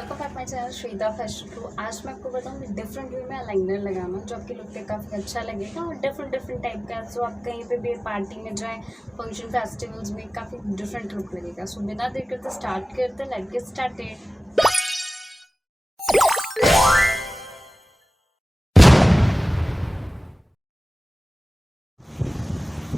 Welcome back my channel Shweta fashion flow. आज मैं आपको बताऊंगी डिफरेंट वे में अलाइनर लगाना जो आपके लुक पे काफ़ी अच्छा लगेगा और डिफरेंट टाइप का, सो आप कहीं पे भी पार्टी में जाएं, फंक्शन फेस्टिवल्स में काफ़ी डिफरेंट लुक लगेगा। सो बिना देर करते स्टार्ट करते, लेट्स गेट स्टार्टेड।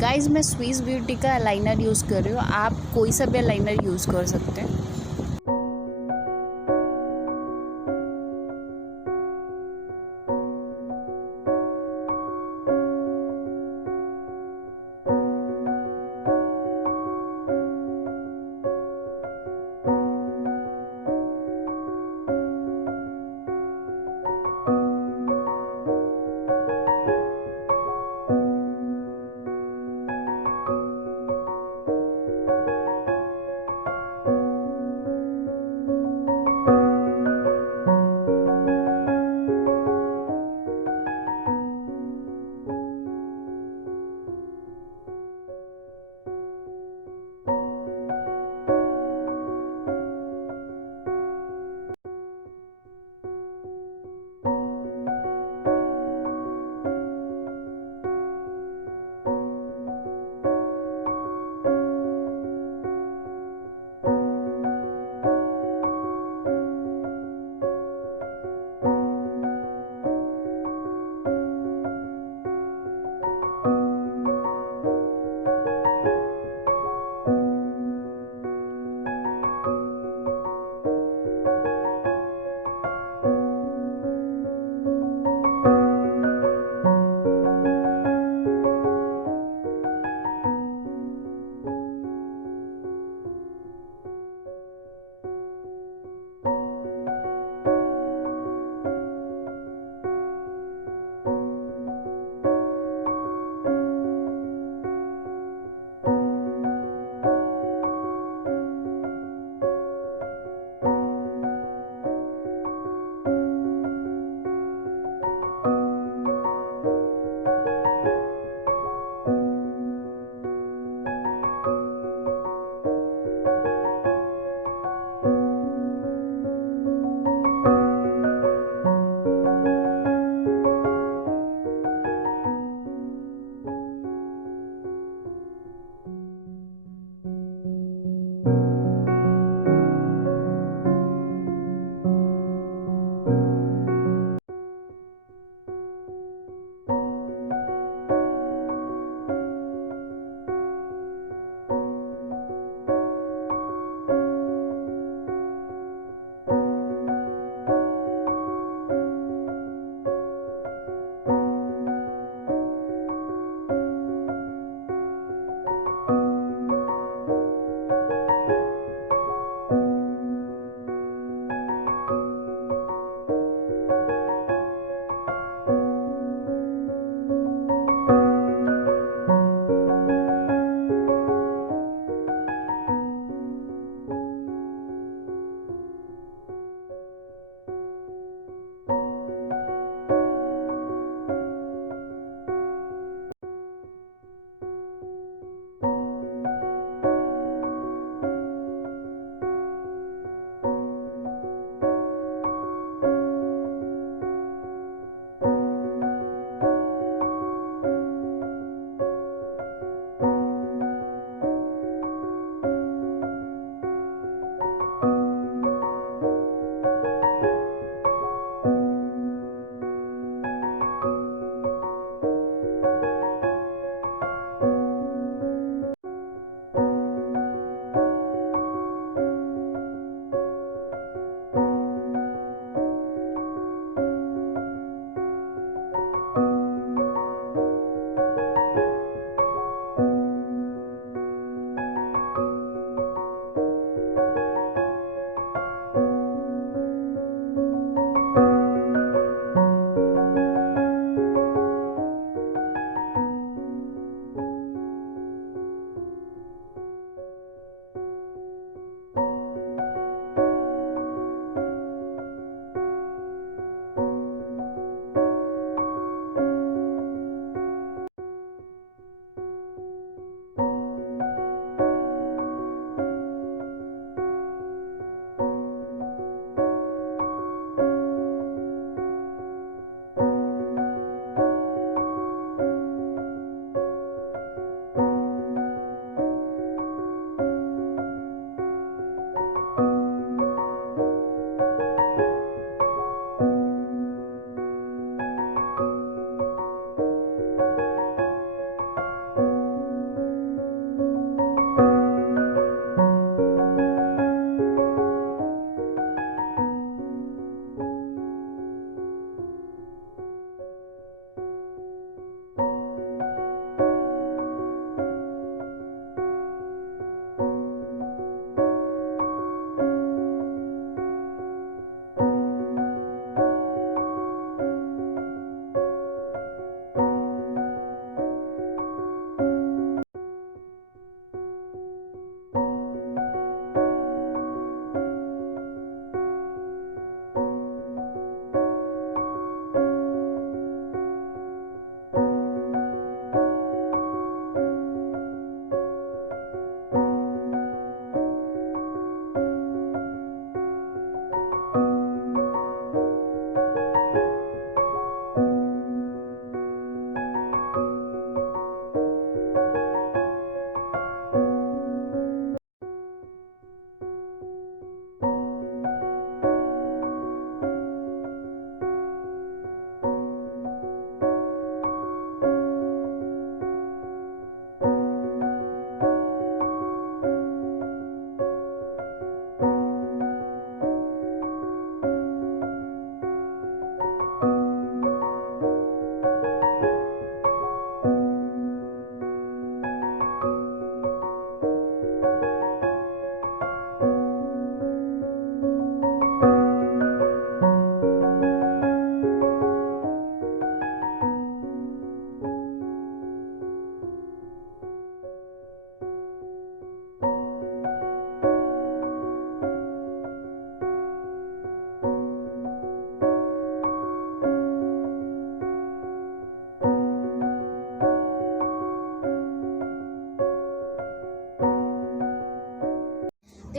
गाइस, मैं स्विस ब्यूटी का अलाइनर यूज़ कर रही हूँ। आप कोई सा भी अलाइनर यूज़ कर सकते हैं।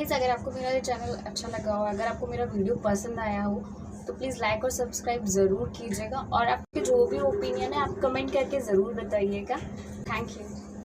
प्लीज़ अगर आपको मेरा ये चैनल अच्छा लगा हो, अगर आपको मेरा वीडियो पसंद आया हो, तो प्लीज़ लाइक और सब्सक्राइब ज़रूर कीजिएगा और आपके जो भी ओपिनियन है आप कमेंट करके ज़रूर बताइएगा। Thank you.